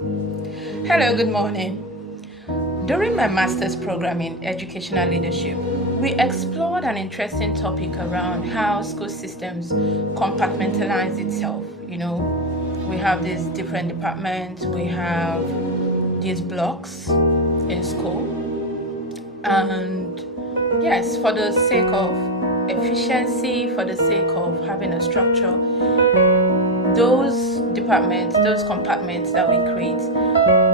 Hello, good morning. During my master's program in educational leadership, we explored an interesting topic around how school systems compartmentalize itself. We have these different departments, we have these blocks in school, and yes, for the sake of efficiency, for the sake of having a structure, those departments, those compartments that we create,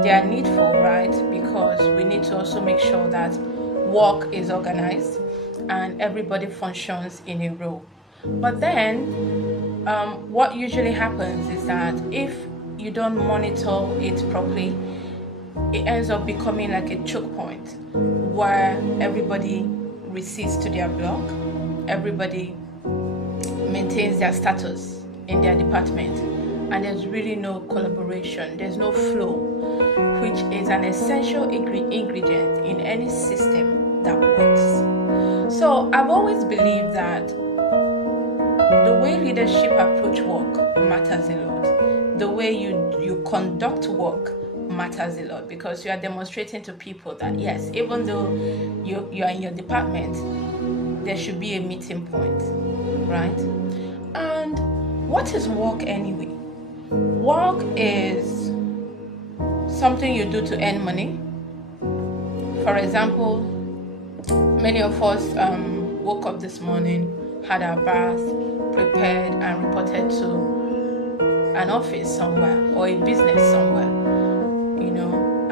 they are needful, right? Because we need to also make sure that work is organized and everybody functions in a row. But then, what usually happens is that if you don't monitor it properly, it ends up becoming like a choke point where everybody recedes to their block, everybody maintains their status in their department, and there's really no collaboration, there's no flow, which is an essential ingredient in any system that works. So I've always believed that the way leadership approach work matters a lot. The way you conduct work matters a lot, because you are demonstrating to people that yes, even though you are in your department, there should be a meeting point, right? And what is work anyway? Work is something you do to earn money. For example, many of us woke up this morning, had our bath, prepared, and reported to an office somewhere or a business somewhere,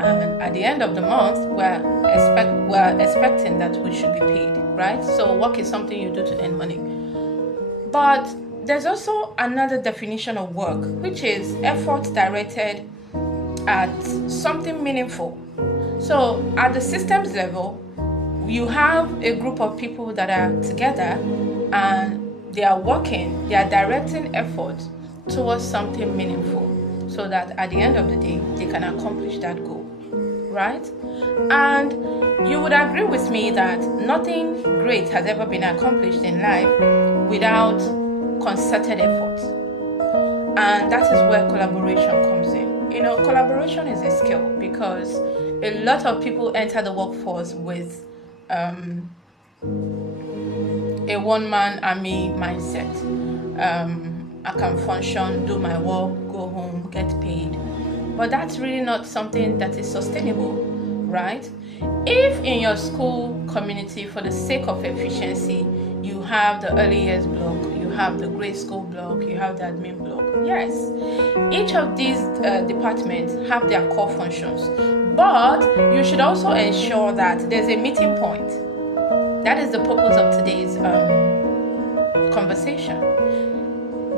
and at the end of the month, we're expecting that we should be paid, right? So work is something you do to earn money. But there's also another definition of work, which is effort directed at something meaningful. So at the systems level, you have a group of people that are together and they are working, they are directing effort towards something meaningful, so that at the end of the day, they can accomplish that goal, right? And you would agree with me that nothing great has ever been accomplished in life without concerted effort. And that is where collaboration comes in. Collaboration is a skill, because a lot of people enter the workforce with a one-man army mindset. I can function, do my work, go home, get paid. But that's really not something that is sustainable, right? If in your school community, for the sake of efficiency, you have the early years block, you have the grade school block, you have the admin block, yes, each of these departments have their core functions. But you should also ensure that there's a meeting point. That is the purpose of today's conversation.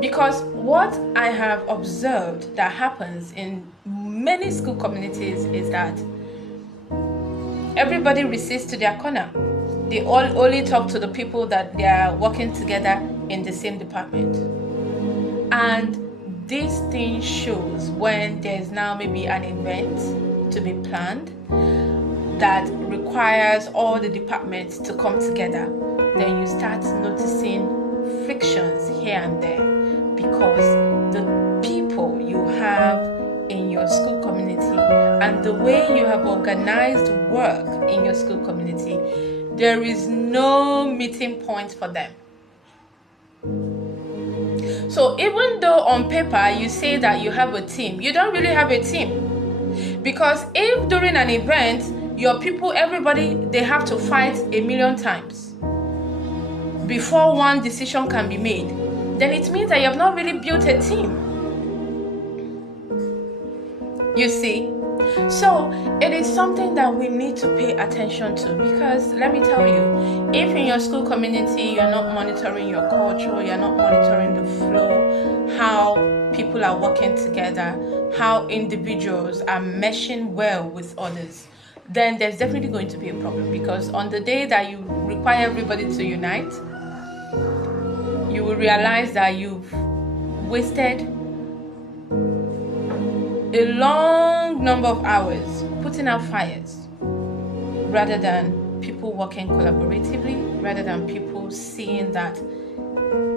Because what I have observed that happens in many school communities is that everybody recedes to their corner. They all only talk to the people that they are working together in the same department. And this thing shows when there's now maybe an event to be planned that requires all the departments to come together. Then you start noticing frictions here and there, because the people you have in your school community and the way you have organized work in your school community, there is no meeting point for them. So even though on paper you say that you have a team, you don't really have a team. Because if during an event, your people, everybody, they have to fight a million times before one decision can be made, then it means that you have not really built a team. You see? So it is something that we need to pay attention to, because let me tell you, if in your school community you're not monitoring your culture, you're not monitoring the flow, how people are working together, how individuals are meshing well with others, then there's definitely going to be a problem. Because on the day that you require everybody to unite, you will realize that you've wasted a long number of hours putting out fires, rather than people working collaboratively, rather than people seeing that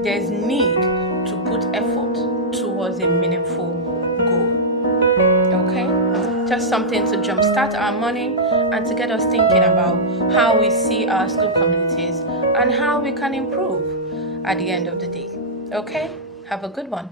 there's need to put effort towards a meaningful goal. Okay? Just something to jumpstart our morning and to get us thinking about how we see our school communities and how we can improve at the end of the day. Okay? Have a good one.